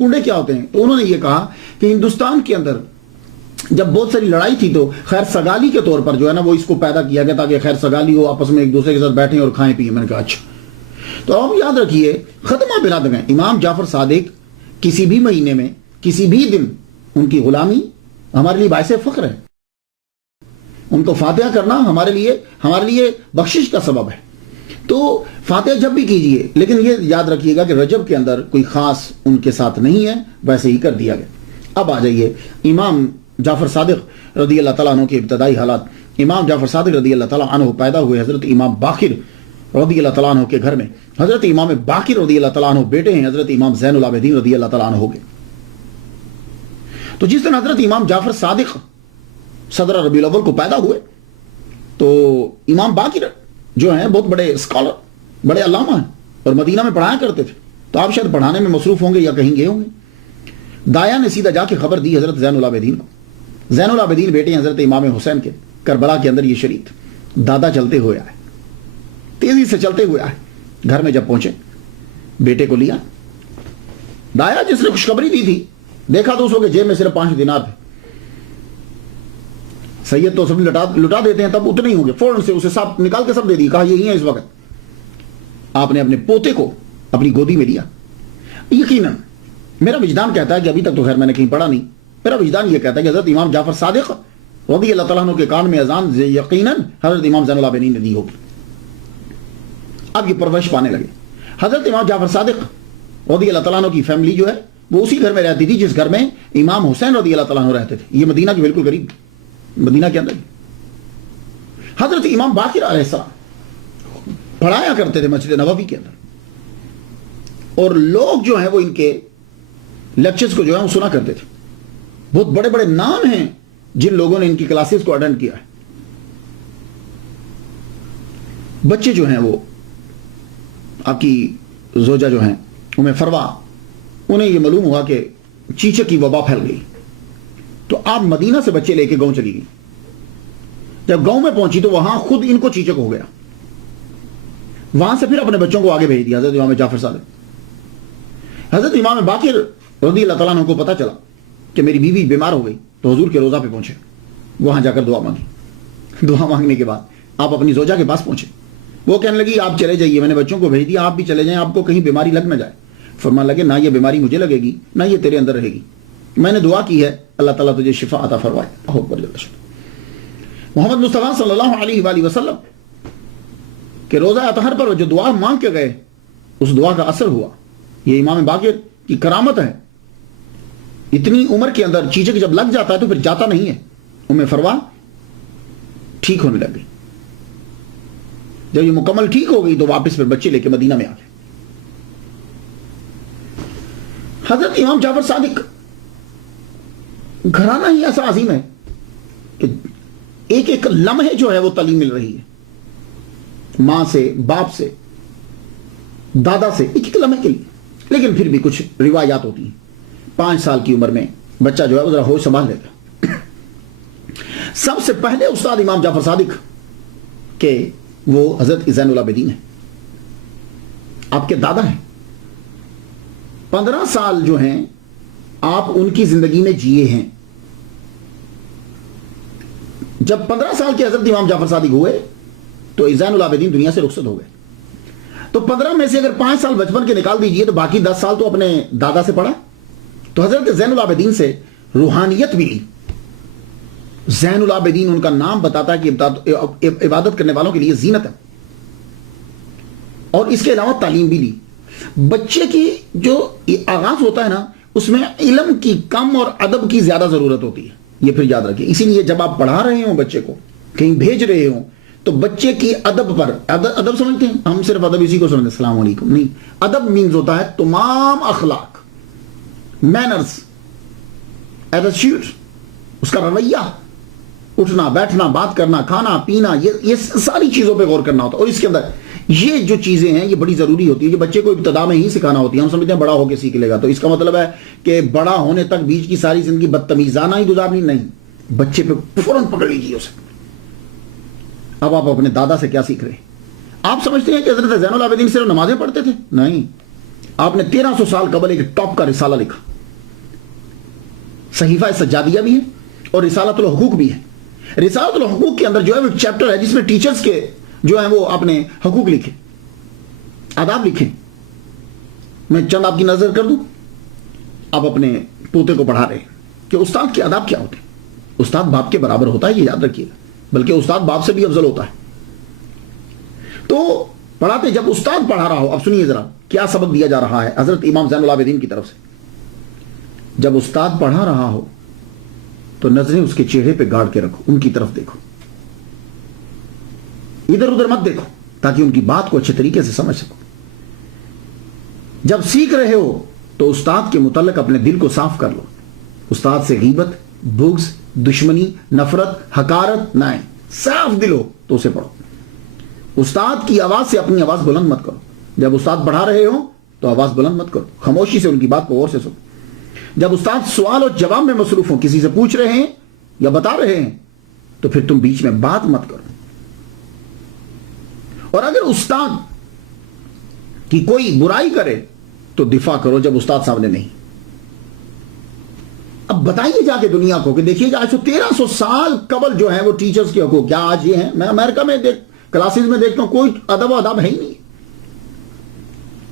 کنڈے کیا ہوتے ہیں؟ تو انہوں نے یہ کہا کہ ہندوستان کے اندر جب بہت ساری لڑائی تھی تو خیر سگالی کے طور پر جو ہے نا وہ اس کو پیدا کیا گیا تاکہ خیر سگالی ہو، آپس میں ایک دوسرے کے ساتھ بیٹھیں اور کھائیں پیئیں۔ میں نے کہا اچھا۔ تو آپ یاد رکھیے ختمہ بلاد گئے امام جعفر صادق کسی بھی مہینے میں کسی بھی دن ان کی غلامی ہمارے لیے باعث فخر ہے، ان کو فاتحہ کرنا ہمارے لیے بخشش کا سبب ہے۔ تو فاتحہ جب بھی کیجئے، لیکن یہ یاد رکھیے گا کہ رجب کے اندر کوئی خاص ان کے ساتھ نہیں ہے، ویسے ہی کر دیا گیا۔ اب آ جائیے امام جعفر صادق رضی اللہ تعالیٰ عنہ کے ابتدائی حالات۔ امام جعفر صادق رضی اللہ تعالیٰ عنہ پیدا ہوئے حضرت امام باقر رضی اللہ تعالیٰ عنہ کے گھر میں۔ حضرت امام باقر رضی اللہ تعالیٰ عنہ بیٹے ہیں حضرت امام زین العابدین رضی اللہ تعالیٰ عنہ کے۔ تو جس دن حضرت امام جعفر صادق صدر ربیع الاول کو پیدا ہوئے تو امام باقر جو ہیں بہت بڑے اسکالر، بڑے علامہ ہیں اور مدینہ میں پڑھایا کرتے تھے، تو آپ شاید پڑھانے میں مصروف ہوں گے یا کہیں گئے ہوں گے۔ دایا نے سیدھا جا کے خبر دی حضرت زین العابدین کو۔ زین العابدین بیٹے ہیں حضرت امام حسین کے، کربلا کے اندر یہ شریک دادا چلتے ہوئے آئے، تیزی سے چلتے ہوئے آئے، گھر میں جب پہنچے بیٹے کو لیا۔ دایا جس نے خوشخبری دی تھی دیکھا تو اس وقت جیب میں صرف 5 دینار تھے۔ سید تو سب لٹا دیتے ہیں، تب اتنے ہی ہوں گے، فوراً سے اسے سب نکال کے سب دے دی، کہا یہی ہے اس وقت۔ آپ نے اپنے پوتے کو اپنی گودی میں لیا۔ یقیناً میرا وجدان کہتا ہے کہ ابھی تک تو خیر میں نے کہیں پڑھا نہیں، میرا وجدان یہ کہتا ہے کہ حضرت امام جعفر صادق رضی اللہ تعالیٰ عنہ کے کان میں اذان یقیناً حضرت امام زین العابدین نے دی ہوگی۔ اب یہ پرورش پانے لگے۔ حضرت امام جعفر صادق رضی اللہ تعالیٰ عنہ کی فیملی جو ہے وہ اسی گھر میں رہتی تھی جس گھر میں امام حسین رضی اللہ تعالیٰ عنہ رہتے تھے، یہ مدینہ کے بالکل قریب، مدینہ کے اندر۔ حضرت امام باقر علیہ السلام پڑھایا کرتے تھے مسجد نبوی کے اندر، اور لوگ جو ہیں وہ ان کے لیکچرز کو جو ہے وہ سنا کرتے تھے۔ بہت بڑے بڑے نام ہیں جن لوگوں نے ان کی کلاسز کو اٹینڈ کیا ہے۔ بچے جو ہیں وہ آپ کی زوجہ جو ہیں ام فروا، انہیں یہ معلوم ہوا کہ چیچک کی وبا پھیل گئی، تو آپ مدینہ سے بچے لے کے گاؤں چلی گئی۔ جب گاؤں میں پہنچی تو وہاں خود ان کو چیچک ہو گیا، وہاں سے پھر اپنے بچوں کو آگے بھیج دیا حضرت امام جعفر صادق۔ حضرت امام باقر رضی اللہ تعالیٰ عنہ کو پتا چلا کہ میری بیوی بیمار ہو گئی، تو حضور کے روضہ پہ پہنچے، وہاں جا کر دعا مانگی۔ دعا مانگنے کے بعد آپ اپنی زوجہ کے پاس پہنچے، وہ کہنے لگی آپ چلے جائیے، میں نے بچوں کو بھیج دیا، آپ بھی چلے جائیں، آپ کو کہیں بیماری لگ نہ جائے۔ فرمانے لگے نہ یہ بیماری مجھے لگے گی نہ یہ تیرے اندر رہے گی، میں نے دعا کی ہے اللہ تعالیٰ تجھے شفا عطا فرمائے۔ محمد مصطفیٰ صلی اللہ علیہ وآلہ وسلم کہ روزہ اطہر پر جو دعا مانگ کے گئے اس دعا کا اثر ہوا۔ یہ امام باقر کی کرامت ہے، اتنی عمر کے اندر چیچک جب لگ جاتا ہے تو پھر جاتا نہیں ہے۔ ام فروا ٹھیک ہونے لگ گئی، جب یہ مکمل ٹھیک ہو گئی تو واپس پھر بچے لے کے مدینہ میں آ گئے۔ حضرت امام جعفر صادق گھرانہ ہی ایسا عظیم ہے کہ ایک ایک لمحے جو ہے وہ تعلیم مل رہی ہے، ماں سے، باپ سے، دادا سے، ایک ایک لمحے کے لیے۔ لیکن پھر بھی کچھ روایات ہوتی ہیں، 5 سال کی عمر میں بچہ جو ہے وہ ذرا ہوش سنبھال لیتا۔ سب سے پہلے استاد امام جعفر صادق کہ وہ حضرت زین العابدین ہیں، آپ کے دادا ہیں۔ 15 سال جو ہیں آپ ان کی زندگی میں جیے ہیں۔ جب 15 سال کے حضرت امام جعفر صادق ہوئے تو زین العابدین دنیا سے رخصت ہو گئے۔ تو 15 میں سے اگر 5 سال بچپن کے نکال دیجئے تو باقی 10 سال تو اپنے دادا سے پڑھا۔ تو حضرت زین العابدین سے روحانیت ملی۔ زین العابدین ان کا نام بتاتا ہے کہ عبادت کرنے والوں کے لیے زینت ہے، اور اس کے علاوہ تعلیم بھی لی۔ بچے کی جو آغاز ہوتا ہے نا اس میں علم کی کم اور ادب کی زیادہ ضرورت ہوتی ہے، یہ پھر یاد رکھیں۔ اسی لیے جب آپ پڑھا رہے ہوں بچے کو، کہیں بھیج رہے ہوں، تو بچے کی ادب پر، ادب سمجھتے ہیں ہم، صرف ادب اسی کو سمجھتے ہیں السلام علیکم نہیں، ادب مینز ہوتا ہے تمام اخلاق، مینرز، ایٹیٹیوڈ، اس کا رویہ، اٹھنا بیٹھنا، بات کرنا، کھانا پینا، یہ ساری چیزوں پہ غور کرنا ہوتا ہے۔ اور اس کے اندر یہ جو چیزیں ہیں یہ بڑی ضروری ہوتی ہے، یہ بچے کو ابتدا میں ہی سکھانا ہوتی ہے۔ ہم سمجھتے ہیں بڑا ہو کے سیکھ لے گا، تو اس کا مطلب ہے کہ بڑا ہونے تک بیچ کی ساری زندگی بدتمیزانہ ہی گزارنی نہیں، بچے پہ فوراً پکڑ لیجیے اسے۔ اب آپ اپنے دادا سے کیا سیکھ رہے ہیں؟ آپ سمجھتے ہیں کہ حضرت زین العابدین صرف نمازیں پڑھتے تھے؟ نہیں، آپ نے 1300 سال قبل ایک ٹاپ کا رسالہ لکھا، صحیفہ سجادیہ بھی ہے اور رسالۃ الحقوق بھی ہے. رسالۃ الحقوق کے اندر جو ہے وہ چیپٹر ہے جس میں ٹیچرز کے جو ہیں وہ اپنے حقوق لکھے، آداب لکھے. میں چند آپ کی نظر کر دوں. آپ اپنے پوتے کو پڑھا رہے ہیں کہ استاد کے آداب کیا ہوتے ہیں. استاد باپ کے برابر ہوتا ہے، یہ یاد رکھیے گا، بلکہ استاد باپ سے بھی افضل ہوتا ہے. تو پڑھاتے جب استاد پڑھا رہا ہو، اب سنیے ذرا کیا سبق دیا جا رہا ہے حضرت امام زین العابدین کی طرف سے. جب استاد پڑھا رہا ہو تو نظریں اس کے چہرے پہ گاڑ کے رکھو، ان کی طرف دیکھو، ادھر ادھر مت دیکھو، تاکہ ان کی بات کو اچھے طریقے سے سمجھ سکو. جب سیکھ رہے ہو تو استاد کے متعلق اپنے دل کو صاف کر لو. استاد سے غیبت، بغض، دشمنی، نفرت، حقارت نہ آئے. صاف دل ہو تو اسے پڑھو. استاد کی آواز سے اپنی آواز بلند مت کرو. جب استاد پڑھا رہے ہو تو آواز بلند مت کرو، خاموشی سے ان کی بات کو غور سے سنو. جب استاد سوال اور جواب میں مصروف ہوں، کسی سے پوچھ رہے ہیں یا بتا رہے ہیں، تو پھر تم بیچ میں بات مت کرو. اور اگر استاد کی کوئی برائی کرے تو دفاع کرو جب استاد سامنے نہیں. اب بتائیے جا کے دنیا کو کہ دیکھیے آج 1300 سال قبل جو ہیں وہ ٹیچرز کے حقوق کیا آج یہ ہیں. میں امریکہ میں کلاسز میں دیکھتا ہوں کوئی ادب و ادب ہے ہی نہیں.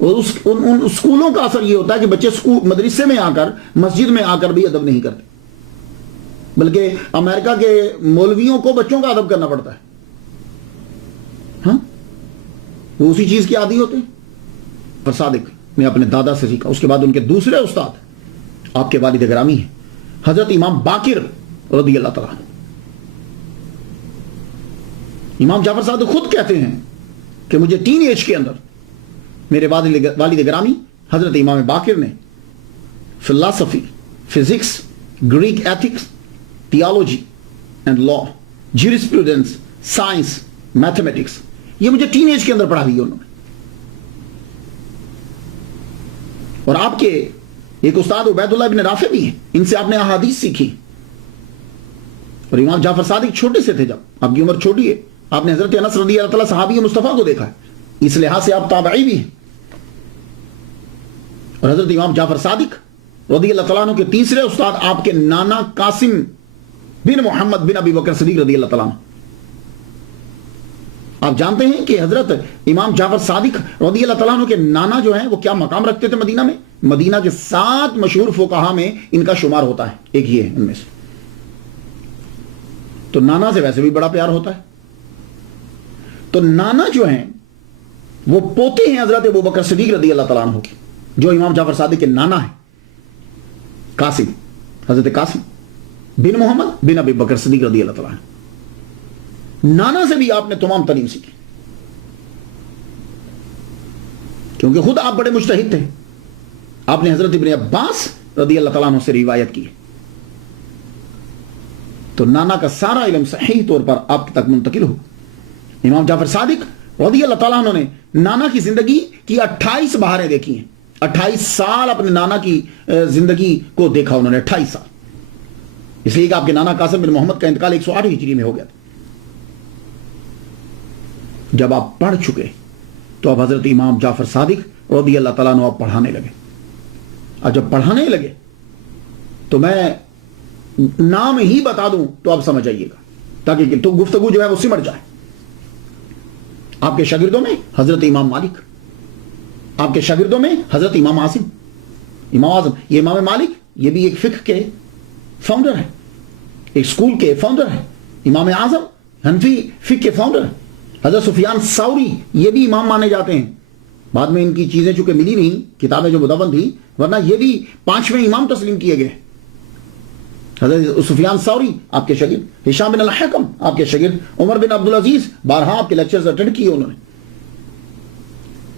ان اسکولوں کا اثر یہ ہوتا ہے کہ بچے مدرسے میں آ کر، مسجد میں آ کر بھی ادب نہیں کرتے، بلکہ امریکہ کے مولویوں کو بچوں کا ادب کرنا پڑتا ہے. ہاں، وہ اسی چیز کے عادی ہوتے ہیں. پر صادق نے اپنے دادا سے سیکھا. اس کے بعد ان کے دوسرے استاد آپ کے والد گرامی ہیں حضرت امام باقر رضی اللہ تعالیٰ. امام جعفر صادق خود کہتے ہیں کہ مجھے ٹین ایج کے اندر میرے والد گرامی حضرت امام باقر نے فلسفی، physics, Greek ethics, theology and law, jurisprudence, science, mathematics, یہ مجھے ٹین ایج کے اندر پڑھا دی انہوں نے. اور آپ کے ایک استاد عبید اللہ بن رافع بھی ہیں، ان سے آپ نے احادیث سیکھی. اور امام جعفر صادق چھوٹے سے تھے، جب آپ کی عمر چھوٹی ہے، آپ نے حضرت انس رضی اللہ تعالیٰ صحابی مصطفیٰ کو دیکھا ہے، اس لحاظ سے آپ تابعی بھی ہیں. اور حضرت امام جعفر صادق رضی اللہ تعالیٰ عنہ کے تیسرے استاد آپ کے نانا قاسم بن محمد بن ابی بکر صدیق رضی اللہ تعالیٰ عنہ. آپ جانتے ہیں کہ حضرت امام جعفر صادق رضی اللہ تعالیٰ عنہ کے نانا جو ہیں وہ کیا مقام رکھتے تھے مدینہ میں؟ مدینہ کے 7 مشہور فقہا میں ان کا شمار ہوتا ہے، ایک یہ ہے ان میں سے. تو نانا سے ویسے بھی بڑا پیار ہوتا ہے. تو نانا جو ہیں وہ پوتے ہیں حضرت ابو بکر صدیق رضی اللہ تعالیٰ عنہ کے، جو امام جعفر صادق کے نانا ہیں، قاسم، حضرت قاسم بن محمد بن ابی بکر صدیق رضی اللہ تعالیٰ عنہ. نانا سے بھی آپ نے تمام تعلیم سیکھی، کیونکہ خود آپ بڑے مجتہد تھے. آپ نے حضرت ابن عباس رضی اللہ تعالیٰ عنہ سے روایت کی. تو نانا کا سارا علم صحیح طور پر آپ تک منتقل ہو. امام جعفر صادق رضی اللہ تعالیٰ عنہ نے نانا کی زندگی کی 28 بہاریں دیکھی ہیں. 28 سال اپنے نانا کی زندگی کو دیکھا انہوں نے، 28 سال. اس لیے کہ آپ کے نانا قاسم بن محمد کا انتقال 108 ہجری میں ہو گیا تھا. جب آپ پڑھ چکے تو اب حضرت امام جعفر صادق رضی اللہ تعالیٰ عنہ آپ پڑھانے لگے. اور جب پڑھانے لگے تو میں نام ہی بتا دوں تو آپ سمجھ آئیے گا، تاکہ تو گفتگو جو ہے وہ سمٹ جائے. آپ کے شاگردوں میں حضرت امام مالک، آپ کے شاگردوں میں حضرت امام عاصم، امام اعظم. یہ امام مالک یہ بھی ایک فقہ کے فاؤنڈر ہیں، ایک سکول کے فاؤنڈر ہیں. امام اعظم حنفی فقہ کے فاؤنڈر ہیں. حضرت سفیان ثوری یہ بھی امام مانے جاتے ہیں. بعد میں ان کی چیزیں چونکہ ملی نہیں، کتابیں جو مدون تھی، ورنہ یہ بھی 5ویں امام تسلیم کیے گئے. حضرت سفیان ثوری آپ کے شاگرد، ہشام بن الحکم آپ کے شاگرد، عمر بن عبدالعزیز بارہا آپ کے لیکچرز اٹینڈ کیے انہوں نے.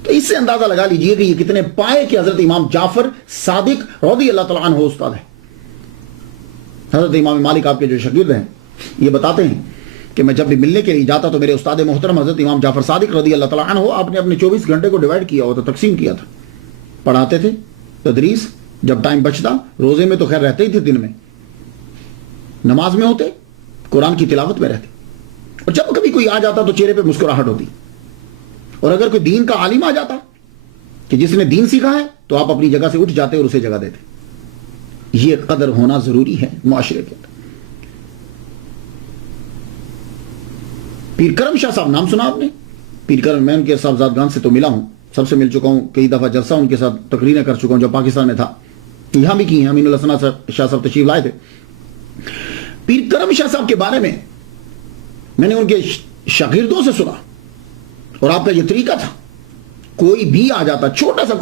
تو اس سے اندازہ لگا لیجئے کہ یہ کتنے پائے کہ حضرت امام جعفر صادق رضی اللہ تعالیٰ عنہ استاد ہے. حضرت امام مالک آپ کے جو شاگرد ہیں یہ بتاتے ہیں کہ میں جب بھی ملنے کے لیے جاتا تو میرے استاد محترم حضرت امام جعفر صادق رضی اللہ تعالیٰ عنہ آپ نے اپنے 24 گھنٹے کو ڈیوائیڈ کیا ہوتا، تقسیم کیا تھا. پڑھاتے تھے، تدریس، جب ٹائم بچتا روزے میں تو خیر رہتے ہی تھے، دن میں نماز میں ہوتے، قرآن کی تلاوت میں رہتے. اور جب کبھی کوئی آ جاتا تو چہرے پہ مسکراہٹ ہوتی. اور اگر کوئی دین کا عالم آ جاتا کہ جس نے دین سیکھا ہے تو آپ اپنی جگہ سے اٹھ جاتے اور اسے جگہ دیتے. یہ قدر ہونا ضروری ہے معاشرے کے اندر. پیر کرم شاہ صاحب نام سنا آپ نے؟ پیر کرم، میں ان کے صاحبزادگان سے تو ملا ہوں، سب سے مل چکا ہوں، کئی دفعہ جلسہ ان کے ساتھ تقریریں کر چکا ہوں جو پاکستان میں تھا، یہاں بھی کی ہیں. امین الحسن شاہ صاحب تشریف لائے تھے. پیر کرم شاہ صاحب کے بارے میں نے ان کے شاگردوں سے سنا، اور آپ کا یہ طریقہ تھا، کوئی بھی آ جاتا چھوٹا سا